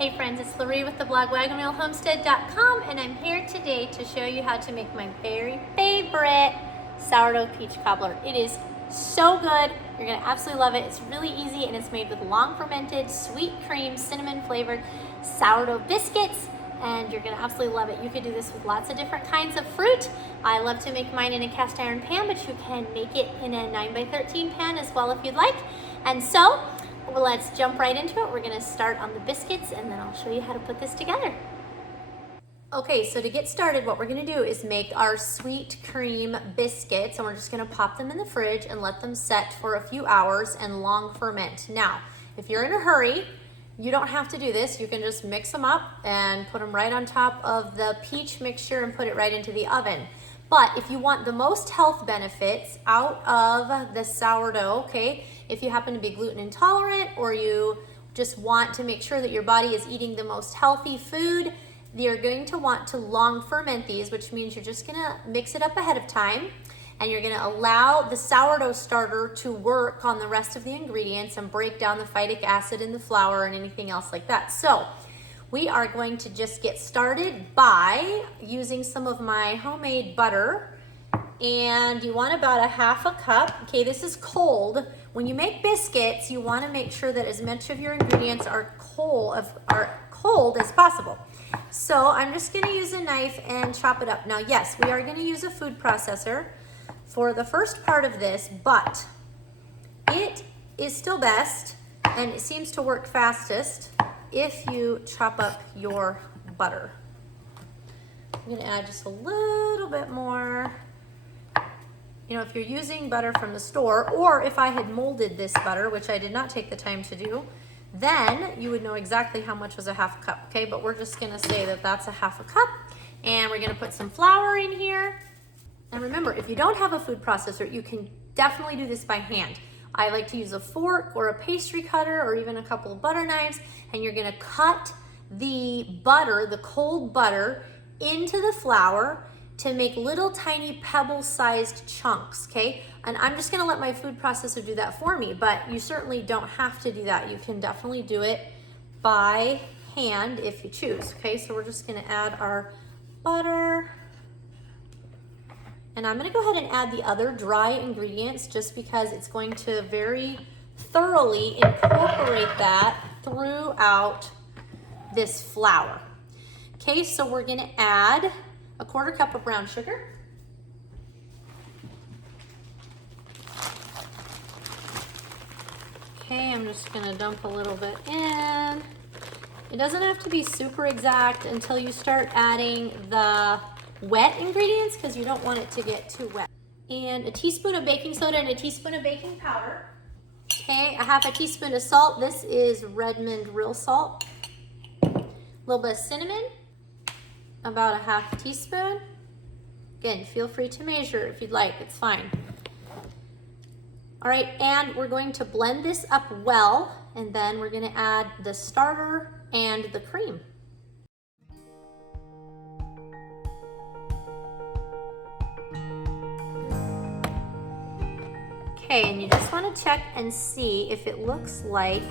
Hey friends, it's Loree with the blog Wagon Wheel Homestead.com, and I'm here today to show you how to make my very favorite sourdough peach cobbler. It is so good. You're gonna absolutely love it. It's really easy, and it's made with long fermented, sweet cream, cinnamon flavored sourdough biscuits, and you're gonna absolutely love it. You could do this with lots of different kinds of fruit. I love to make mine in a cast iron pan, but you can make it in a 9x13 pan as well if you'd like. And so, well, let's jump right into it. We're gonna start on the biscuits, and then I'll show you how to put this together. Okay, so to get started, what we're gonna do is make our sweet cream biscuits, and we're just gonna pop them in the fridge and let them set for a few hours and long ferment. Now, if you're in a hurry, you don't have to do this. You can just mix them up and put them right on top of the peach mixture and put it right into the oven. But if you want the most health benefits out of the sourdough, okay, if you happen to be gluten intolerant or you just want to make sure that your body is eating the most healthy food, you're going to want to long ferment these, which means you're just gonna mix it up ahead of time, and you're gonna allow the sourdough starter to work on the rest of the ingredients and break down the phytic acid in the flour and anything else like that. So we are going to just get started by using some of my homemade butter, and you want about a half a cup. Okay, this is cold. When you make biscuits, you want to make sure that as much of your ingredients are cold as possible. So I'm just going to use a knife and chop it up. Now, yes, we are going to use a food processor for the first part of this, but it is still best, and it seems to work fastest if you chop up your butter. I'm going to add just a little bit more. You know, if you're using butter from the store, or if I had molded this butter, which I did not take the time to do, then you would know exactly how much was a half a cup, okay? But we're just gonna say that that's a half a cup, and we're gonna put some flour in here. And remember, if you don't have a food processor, you can definitely do this by hand. I like to use a fork or a pastry cutter or even a couple of butter knives, and you're gonna cut the butter, the cold butter, into the flour to make little tiny pebble-sized chunks, okay? And I'm just gonna let my food processor do that for me, but you certainly don't have to do that. You can definitely do it by hand if you choose, okay? So we're just gonna add our butter, and I'm gonna go ahead and add the other dry ingredients just because it's going to very thoroughly incorporate that throughout this flour. Okay, so we're gonna add a 1/4 cup of brown sugar. Okay, I'm just gonna dump a little bit in. It doesn't have to be super exact until you start adding the wet ingredients, because you don't want it to get too wet. And a teaspoon of baking soda and a teaspoon of baking powder. Okay, a half a teaspoon of salt. This is Redmond real salt. A little bit of cinnamon, about a half teaspoon. Again, feel free to measure if you'd like, it's fine. All right, and we're going to blend this up well, and then we're gonna add the starter and the cream. Okay, and you just wanna check and see if it looks like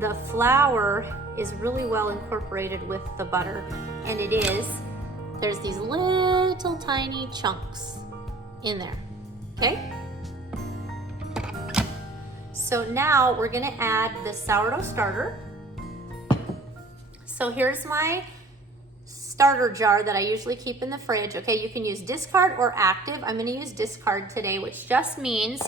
the flour is really well incorporated with the butter, and it is. There's these little tiny chunks in there, okay? So now we're gonna add the sourdough starter. So here's my starter jar that I usually keep in the fridge, okay? You can use discard or active. I'm gonna use discard today, which just means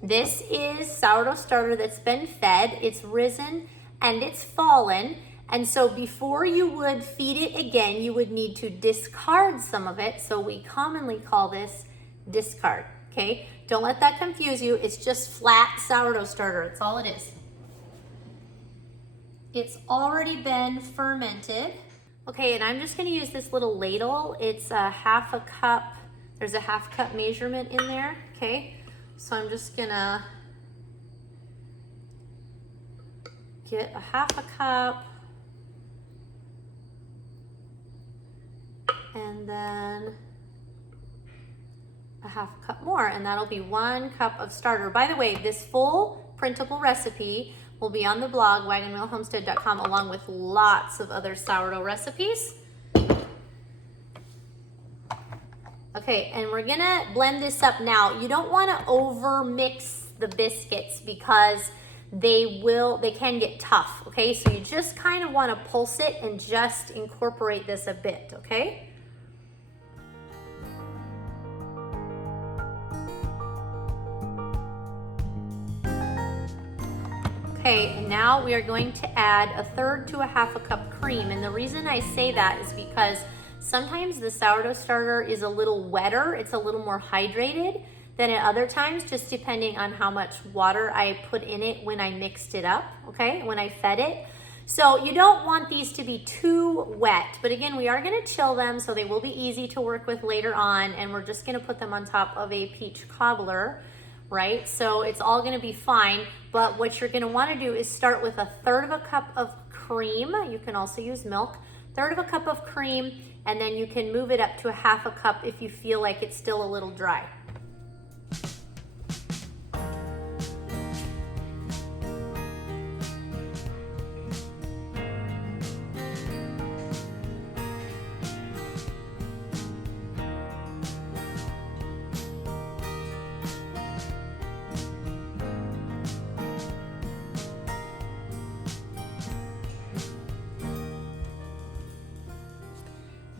this is sourdough starter that's been fed, it's risen, and it's fallen. And so before you would feed it again, you would need to discard some of it. So we commonly call this discard, okay? Don't let that confuse you. It's just flat sourdough starter. That's all it is. It's already been fermented. Okay, and I'm just gonna use this little ladle. It's a half a cup. There's a half cup measurement in there, okay? So I'm just gonna get a half a cup, and then a half a cup more, and that'll be 1 cup of starter. By the way, this full printable recipe will be on the blog, wagonwheelhomestead.com, along with lots of other sourdough recipes. Okay, and we're gonna blend this up now. You don't wanna over mix the biscuits because they can get tough, okay? So you just kind of wanna pulse it and just incorporate this a bit, okay? Okay, and now we are going to add 1/3 to 1/2 cup cream. And the reason I say that is because sometimes the sourdough starter is a little wetter, it's a little more hydrated than at other times, just depending on how much water I put in it when I mixed it up, okay, when I fed it. So you don't want these to be too wet, but again, we are gonna chill them so they will be easy to work with later on, and we're just gonna put them on top of a peach cobbler, right? So it's all gonna be fine, but what you're gonna wanna do is start with 1/3 cup of cream. You can also use milk. 1/3 cup of cream, and then you can move it up to 1/2 cup if you feel like it's still a little dry.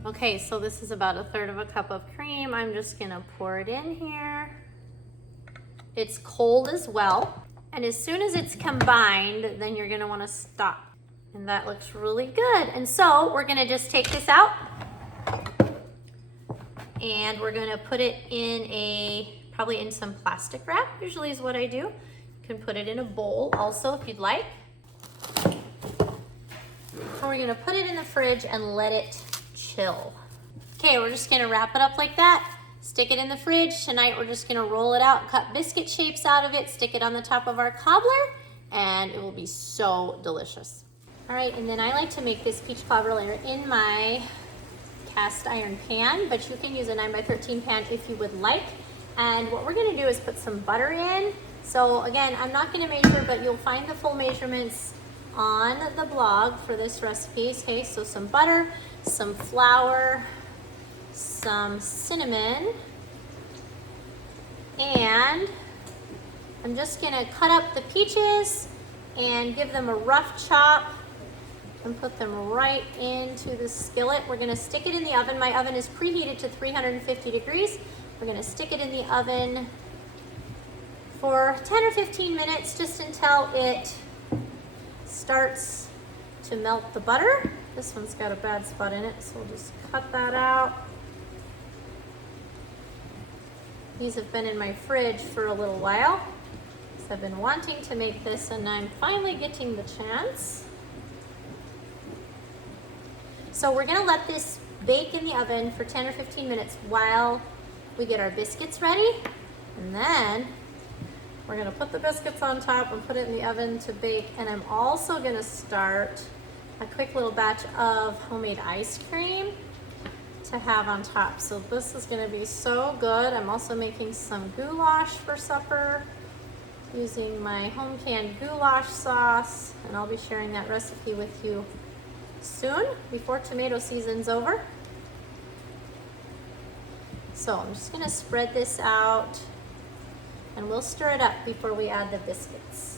Okay, so this is about 1/3 cup of cream. I'm just gonna pour it in here. It's cold as well. And as soon as it's combined, then you're gonna wanna stop. And that looks really good. And so we're gonna just take this out and we're gonna put it in probably in some plastic wrap, usually is what I do. You can put it in a bowl also if you'd like. And we're gonna put it in the fridge and let it chill. Okay, we're just gonna wrap it up like that, stick it in the fridge. Tonight we're just gonna roll it out, cut biscuit shapes out of it, stick it on the top of our cobbler, and it will be so delicious. All right, and then I like to make this peach cobbler layer in my cast iron pan, but you can use a 9x13 pan if you would like. And what we're gonna do is put some butter in. So again, I'm not gonna measure, but you'll find the full measurements on the blog for this recipe. Okay, so some butter, some flour, some cinnamon, and I'm just gonna cut up the peaches and give them a rough chop and put them right into the skillet. We're gonna stick it in the oven. My oven is preheated to 350 degrees. We're gonna stick it in the oven for 10 or 15 minutes, just until it starts to melt the butter. This one's got a bad spot in it, so we'll just cut that out. These have been in my fridge for a little while, because I've been wanting to make this and I'm finally getting the chance. So we're gonna let this bake in the oven for 10 or 15 minutes while we get our biscuits ready. And then we're gonna put the biscuits on top and put it in the oven to bake. And I'm also gonna start a quick little batch of homemade ice cream to have on top. So this is gonna be so good. I'm also making some goulash for supper using my home canned goulash sauce, and I'll be sharing that recipe with you soon before tomato season's over. So I'm just gonna spread this out and we'll stir it up before we add the biscuits.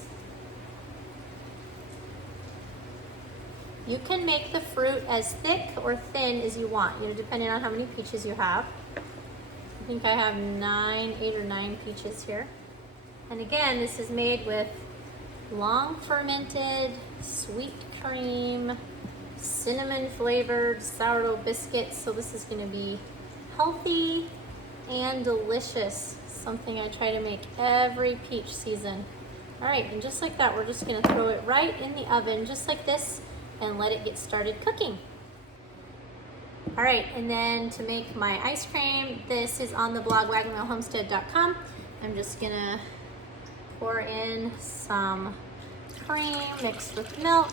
You can make the fruit as thick or thin as you want, depending on how many peaches you have. I think I have 8 or 9 peaches here. And again, this is made with long fermented sweet cream, cinnamon flavored sourdough biscuits. So this is gonna be healthy and delicious. Something I try to make every peach season. All right, and just like that, we're just gonna throw it right in the oven, just like this, and let it get started cooking. All right, and then to make my ice cream, this is on the blog, wagonwheelhomestead.com. I'm just gonna pour in some cream mixed with milk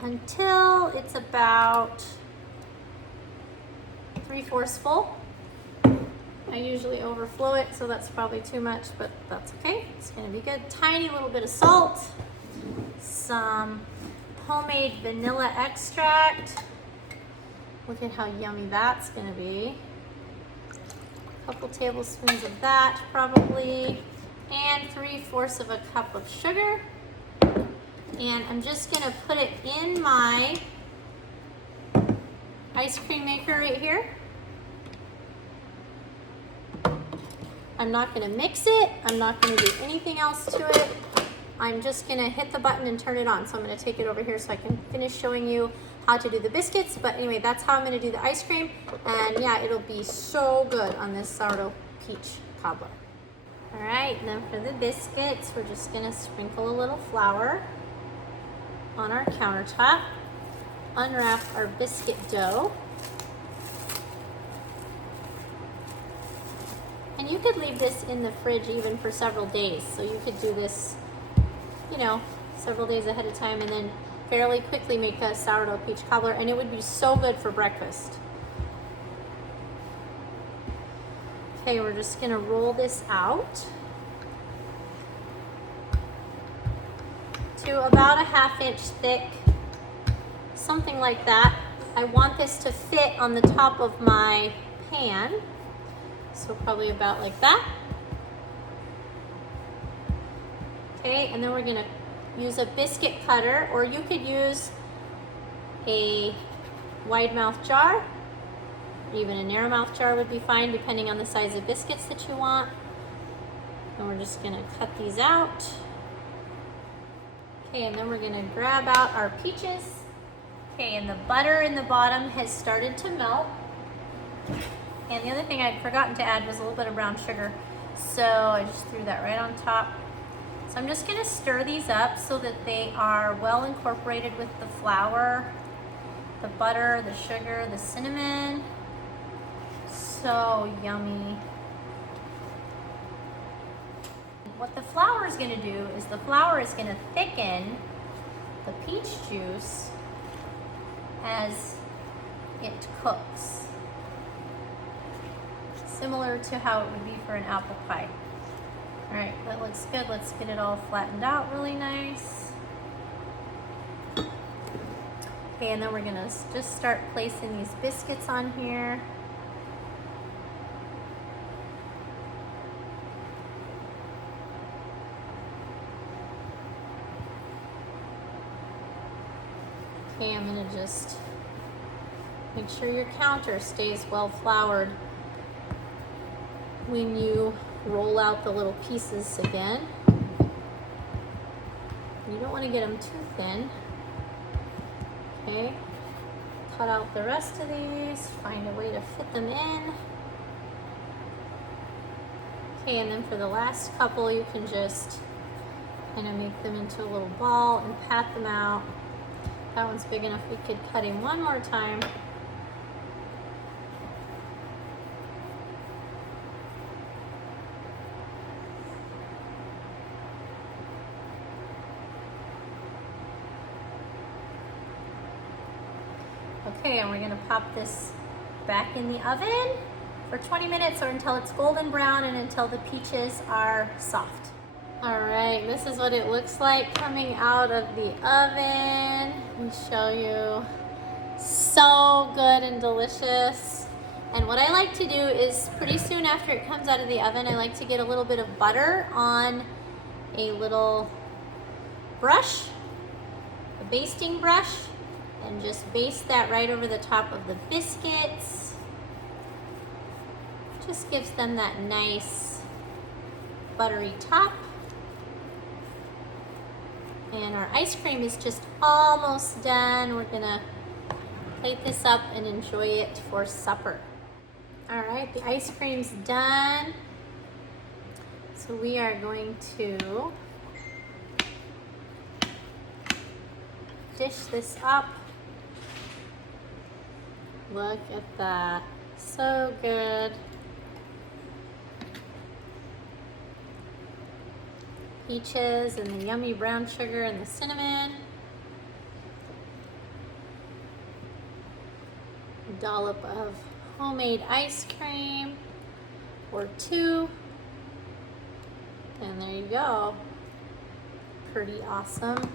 until it's about 3/4 full. I usually overflow it, so that's probably too much, but that's okay. It's gonna be good. Tiny little bit of salt, some homemade vanilla extract. Look at how yummy that's gonna be. A couple tablespoons of that probably, and 3/4 of a cup of sugar. And I'm just gonna put it in my ice cream maker right here. I'm not gonna mix it. I'm not gonna do anything else to it. I'm just gonna hit the button and turn it on. So I'm gonna take it over here so I can finish showing you how to do the biscuits. But anyway, that's how I'm gonna do the ice cream. And yeah, it'll be so good on this sourdough peach cobbler. All right, and then for the biscuits, we're just gonna sprinkle a little flour on our countertop. Unwrap our biscuit dough. And you could leave this in the fridge even for several days. So you could do this, you know, several days ahead of time and then fairly quickly make a sourdough peach cobbler, and it would be so good for breakfast. Okay, we're just gonna roll this out to about a 1/2 inch thick, something like that. I want this to fit on the top of my pan. So probably about like that. Okay, and then we're gonna use a biscuit cutter, or you could use a wide mouth jar. Even a narrow mouth jar would be fine, depending on the size of biscuits that you want. And we're just gonna cut these out. Okay, and then we're gonna grab out our peaches. Okay, and the butter in the bottom has started to melt. And the other thing I'd forgotten to add was a little bit of brown sugar. So I just threw that right on top. So I'm just gonna stir these up so that they are well incorporated with the flour, the butter, the sugar, the cinnamon. So yummy. What the flour is gonna do is the flour is gonna thicken the peach juice as it cooks. Similar to how it would be for an apple pie. All right, that looks good. Let's get it all flattened out really nice. Okay, and then we're gonna just start placing these biscuits on here. Okay, I'm gonna just make sure your counter stays well floured when you roll out the little pieces again. You don't want to get them too thin. Okay, cut out the rest of these, find a way to fit them in. Okay, and then for the last couple, you can just kind of make them into a little ball and pat them out. That one's big enough we could cut him one more time. Okay, and we're gonna pop this back in the oven for 20 minutes or until it's golden brown and until the peaches are soft. All right, this is what it looks like coming out of the oven. Let me show you. So good and delicious. And what I like to do is pretty soon after it comes out of the oven, I like to get a little bit of butter on a little brush, a basting brush, and just baste that right over the top of the biscuits. Just gives them that nice buttery top. And our ice cream is just almost done. We're gonna plate this up and enjoy it for supper. All right, the ice cream's done. So we are going to dish this up. Look at that, so good. Peaches and the yummy brown sugar and the cinnamon. A dollop of homemade ice cream or two. And there you go. Pretty awesome.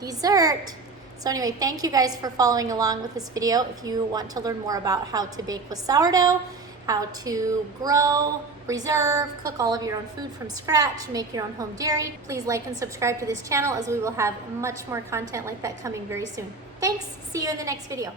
dessert. So anyway, thank you guys for following along with this video. If you want to learn more about how to bake with sourdough, how to grow, preserve, cook all of your own food from scratch, make your own home dairy, please like and subscribe to this channel, as we will have much more content like that coming very soon. Thanks, see you in the next video.